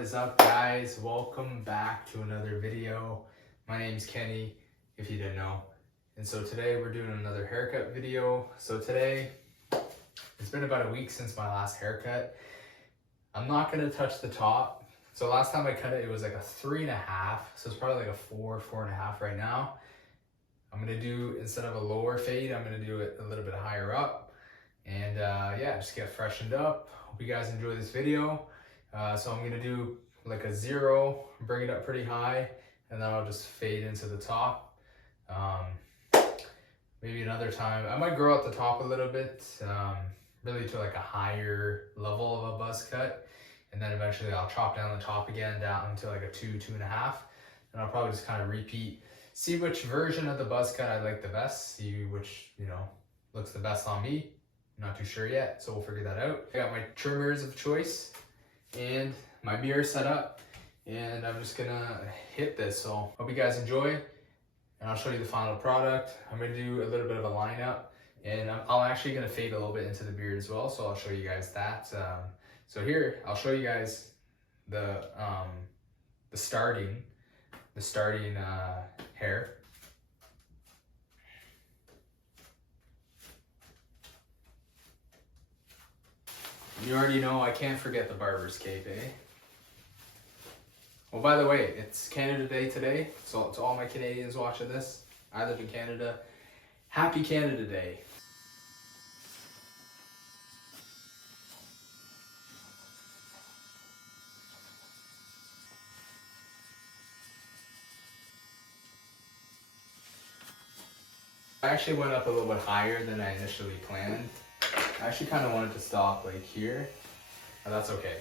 What is up, guys? Welcome back to another video. My name is Kenny, if you didn't know. And so today we're doing another haircut video. So today, it's been about a week since my last haircut. I'm not gonna touch the top. So last time I cut it, it was like a 3.5. So it's probably like a 4.5 right now. I'm gonna do, instead of a lower fade, I'm gonna do it a little bit higher up. And yeah, just get freshened up. Hope you guys enjoy this video. So I'm gonna do like a 0, bring it up pretty high, and then I'll just fade into the top. Maybe another time, I might grow out the top a little bit, really to like a higher level of a buzz cut. And then eventually I'll chop down the top again down to like a 2.5. And I'll probably just kind of repeat, see which version of the buzz cut I like the best, see which, looks the best on me. I'm not too sure yet, so we'll figure that out. I got my trimmers of choice and my mirror set up, and I'm just gonna hit this. So hope you guys enjoy, and I'll show you the final product. I'm gonna do a little bit of a lineup, and I'm actually gonna fade a little bit into the beard as well, so I'll show you guys that. So here, I'll show you guys the starting hair. You already know I can't forget the barber's cape, eh? Well, by the way, it's Canada Day today, so to all my Canadians watching this, I live in Canada. Happy Canada Day. I actually went up a little bit higher than I initially planned. I actually kind of wanted to stop like here, but that's okay.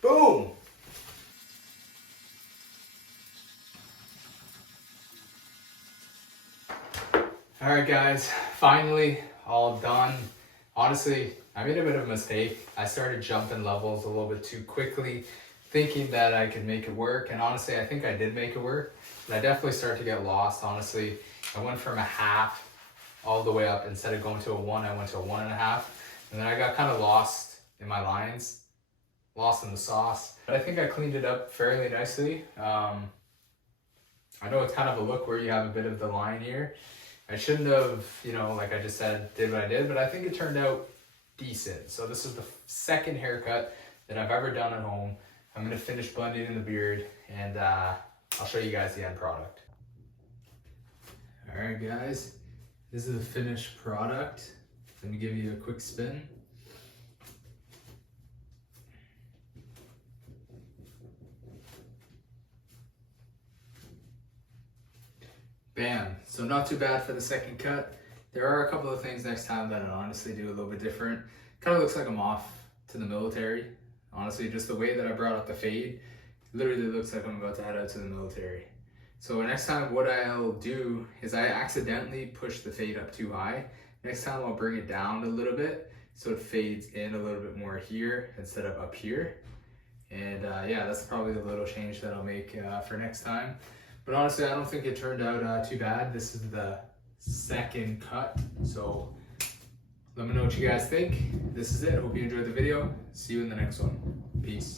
Boom! All right, guys, finally all done. Honestly, I made a bit of a mistake. I started jumping levels a little bit too quickly, thinking that I could make it work. And honestly, I think I did make it work, but I definitely started to get lost. Honestly, I went from a 0.5 all the way up. Instead of going to a 1, I went to a 1.5. And then I got kind of lost in my lines, lost in the sauce. But I think I cleaned it up fairly nicely. I know it's kind of a look where you have a bit of the line here. I shouldn't have, like I just said, did what I did, but I think it turned out decent. So this is the second haircut that I've ever done at home. I'm gonna finish blending in the beard, and I'll show you guys the end product. All right, guys, this is the finished product. Let me give you a quick spin. Bam. So not too bad for the second cut. There are a couple of things next time that I'll honestly do a little bit different. Kind of looks like I'm off to the military. Honestly, just the way that I brought up the fade, literally looks like I'm about to head out to the military. So next time what I'll do is I accidentally push the fade up too high. Next time I'll bring it down a little bit so it fades in a little bit more here instead of up here. And yeah, that's probably the little change that I'll make for next time. But honestly, I don't think it turned out too bad. This is the second cut. So let me know what you guys think. This is it. Hope you enjoyed the video. See you in the next one. Peace.